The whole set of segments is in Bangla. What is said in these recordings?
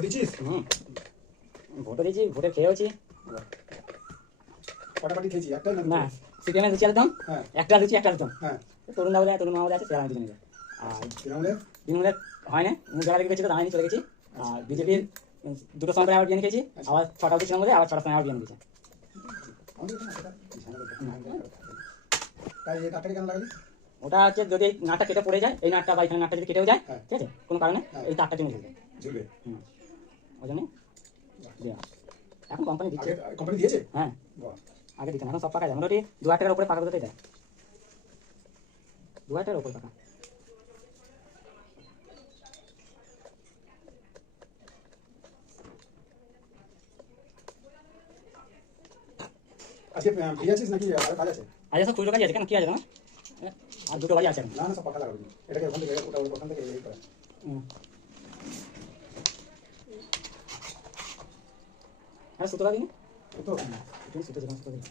ভোট দিচ্ছিস? ভোটও দিয়েছি, ভোটে খেয়েওছি। কটা পার্টি খেয়েছি? একটা না, সিপিএমে লুচি আলুর দম, হ্যাঁ একটা লুচি একটা আলুর দম। হ্যাঁ। তরুণ দাবলে তরুণ মামা আছে, সেরা দুজনে। আর তৃণমূলের হয় না, জায়গা বিক্রি করছিল, দাঁড়ানি চলে গেছি। আর বিজেপির দুটো সময় আবার বিরিয়ানি খেয়েছি, আবার 6টা অবধি তৃণমূলে, আবার 6টার সময় আবার বিরিয়ানি খেয়েছি। ওটা হচ্ছে যদি এই নাটটা কেটে পড়ে যায়, এই নাটটা বা এখানে নাটটা যদি কেটেও যায়, ঠিক আছে, কোনো কারণে এই তারটা টেনে ঝুলবে। ওই জন্য এখন কোম্পানি দিচ্ছে। কোম্পানি দিয়েছে? হ্যাঁ, আগে দিতেন, এখন সব পাকা যায়। মোটামুটি 2,000 টাকার উপরে পাকা করতে দেয়। 2,000 টাকার উপরে পাকা। আজকে ফ্রি আছিস নাকি আর কাজ আছে? আজ সব পুজো কাজ আছে, কেন কি আছে না? আর দুটো বাজে আছে। না না, সব পাকা লাগাবি। এটাকে ওখান থেকে ওখান থেকে এই করা। হ্যাঁ, সুতো লাগি না তো সুতো যেমন সুতো দিই।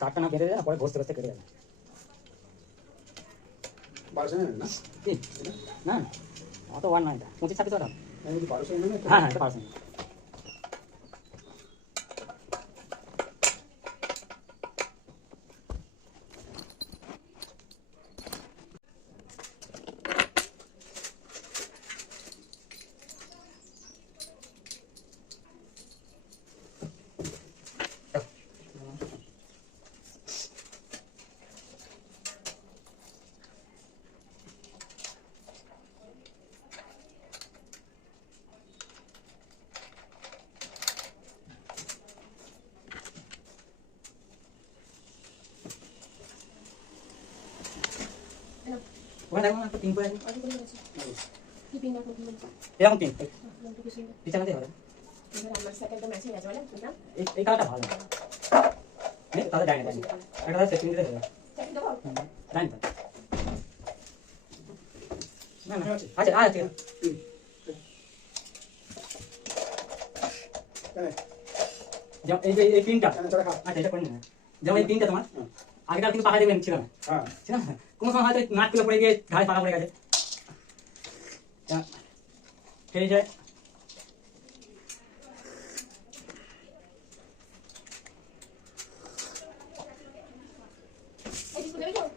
তারটা না কেটে দেয়, পরে ঘষতে ঘষতে কেটে যাবে। 1200 নেবেন না? না অত ওয়ান না, এটা 25-26 টাকা। আমি যদি 1200 নেবেন? হ্যাঁ হ্যাঁ, এটা 1200। ওখানে দেখো না, একটা পিন করে আছে। কি পিন রাখবো তুমি? এরকম পিন একটু খুশি না। পিছানাতে হবে। এবার আমার সাথে একদম ম্যাচ হয়ে গেছে বলে না? এই কালারটা ভালো। তাহলে ডাইনে ডাইনে একটা তাহলে সেটিং দিতে হবে। চাকরি দেবো? ডাইনে তো না না, আচ্ছা ঠিক আছে। যেমন এই পিনটা, আচ্ছা এটা করে না, যেমন এই পিনটা তোমার আগেকার কিন্তু পাকা দেবেন ছিল না, ছিল না, কোনো সময় হয়তো নাট তুলে পড়ে গিয়ে ঘাড়ে পাকা পড়ে গেছে, সেই যে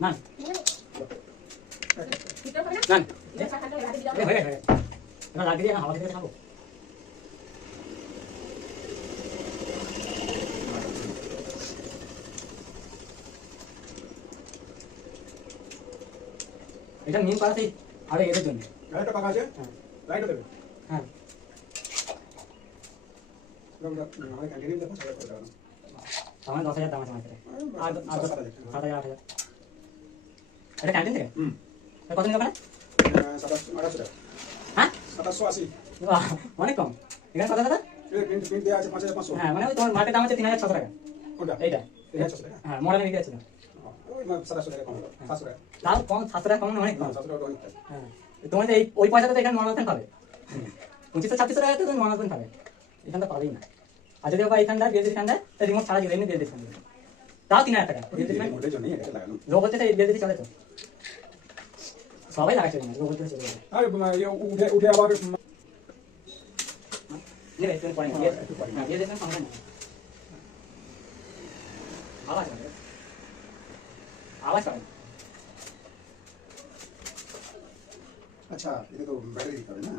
না না হয়ে গেছে, এবার লাগিয়ে দিয়ে হাওয়া থেকে খাবো। এটা নিম করা সেই আরে এদের জন্য। লাইটটা পাকা আছে? হ্যাঁ লাইটও দেবে? হ্যাঁ। আমাদের ক্যান্টিনে দেখো 7,000 টাকা দাম। আমার 10,000 দাম আছে আমার কাছে। আর 7,000 8,000। এটা ক্যান্টিন থেকে? কত নিল ওখানে? 7,800 টাকা। হ্যাঁ 780। বাহ, অনেক কম। এখানে 7,000? প্রিন্ট দেওয়া আছে 5,500। হ্যাঁ, মানে ওই তোমার মার্কেট দাম হচ্ছে 3,600 টাকা। কোনটা? এইটা 3,600 টাকা। হ্যাঁ, মডেল বিক্রি হচ্ছে না। ওই 700 টাকা কম হলো। 700 টাকা। তাও কম, 700 টাকা কম না, অনেক কম। 700 টাকা অনেক। হ্যাঁ, তোমার এই ওই পয়সাটা তো এখানে নর্মাল ফ্যান পাবে। 2500-2600 টাকা তো তুমি নর্মাল ফ্যান পাবে, এখানে তো পাবেই না। আর যদি ওবা এখানটা বিএলডি ফ্যান দেয়, তাহলে রিমোট ছাড়া দিবে, এমনি বিএলডি ফ্যান দেবে, তাও 3,000 টাকা। বিএলডি ফ্যান ওটার জন্যই এটা লাগানো। লোক হচ্ছে সেই বিএলডি চলে তো, সবাই লাগাচ্ছে না, লোক হচ্ছে চলে যাবে। আর উঠে আবার নেবে তুমি পরে না, বিএলডি ফ্যান পাবে না। আওয়াজ হবে, আওয়াজ হবে। আচ্ছা, এটা তো ব্যাটারি দিতে হবে না?